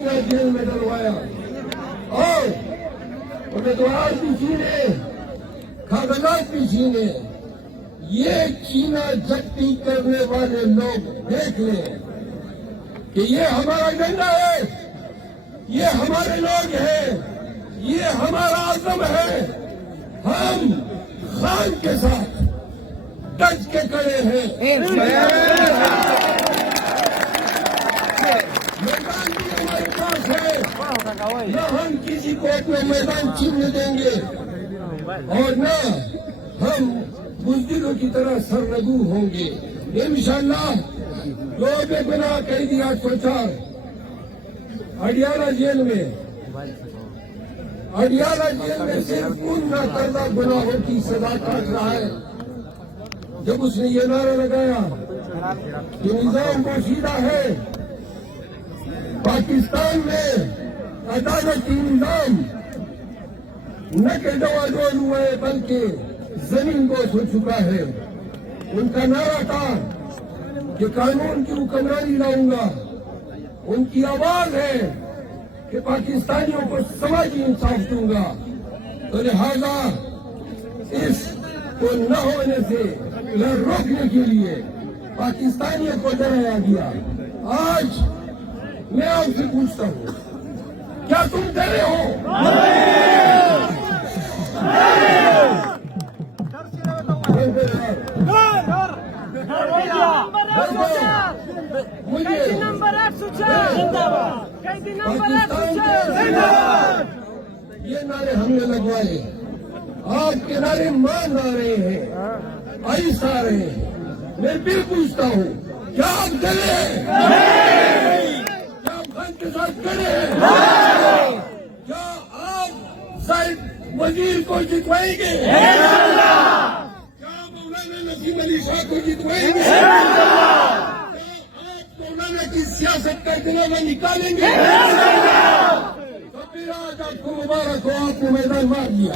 Jail میں ڈلوایا اور امیدوار بھی چھینے، کاغذات بھی چھینے۔ یہ چینا جھپٹی کرنے والے لوگ دیکھ لیں کہ یہ ہمارا ایجنڈا ہے، یہ ہمارے لوگ ہیں، یہ ہمارا عزم ہے۔ ہم خان کے ساتھ ڈٹ کے کھڑے ہیں۔ میدان بھی ہمارے پاس ہے، نہ ہم کسی کو اپنا میدان چھیننے دیں گے اور نہ ہم بزدلوں کی طرح سرنگو ہوں گے۔ انشاءاللہ جو بے گناہ قیدی 804 اڈیالہ جیل میں صرف ان نہ کردہ گناہوں کی سزا کاٹ رہا ہے۔ جب اس نے یہ نعرہ لگایا کہ نظام پوشیدہ ہے، پاکستان میں عدالتی نظام نہ کہ ڈواڈول ہوا ہے بلکہ زمین بوس ہو چکا ہے۔ ان کا نعرہ تھا کہ قانون کی حکمرانی لاؤں گا۔ ان کی آواز ہے کہ پاکستانیوں کو سماجی انصاف دوں گا۔ تو لہذا اس کو نہ ہونے سے روکنے کے لیے پاکستانیوں کو ڈرایا گیا۔ آج میں آپ سے پوچھتا ہوں، کیا تم ڈرے ہو؟ یہ نعرے ہم نے لگوائے، آپ کے نعرے مان آ رہے ہیں، آئس آ رہے ہیں۔ میں پھر پوچھتا ہوں، کیا آپ ڈرے ہیں؟ کیا آپ خان کے ساتھ ڈرے ہیں؟ کیا آپ زاہد وزیر کو جتوائیں گے؟ کیا مولانا نسیم علی شاہ کو جتوائیں گے؟ کیا آپ مولانا کی سیاست کا دنیا نکالیں گے؟ تو پھر آج آپ کو مبارک ہو، آپ نے میدان مار دیا۔